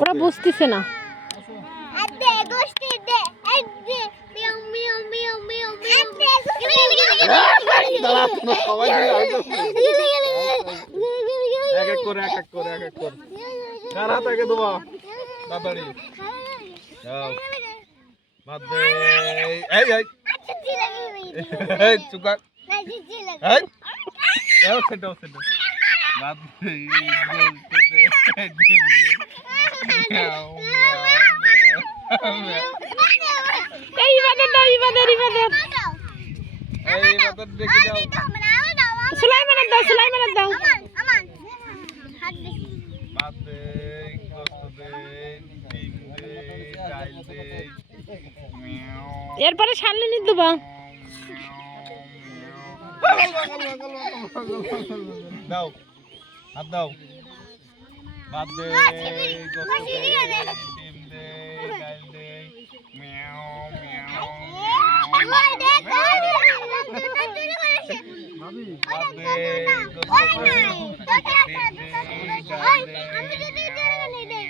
ওরা বুঝতেছে না। সুলাইমানের দাও, সুলাইমানের দাও। এরপরে শালিনী দেবো। দাও হাত দাও। ভাত দে, গোস্ত দে, ডিম দে, ডাল দে, মিয়াও মিয়াও। ভাত দে, গোস্ত দে, ডিম দে, ডাল দে।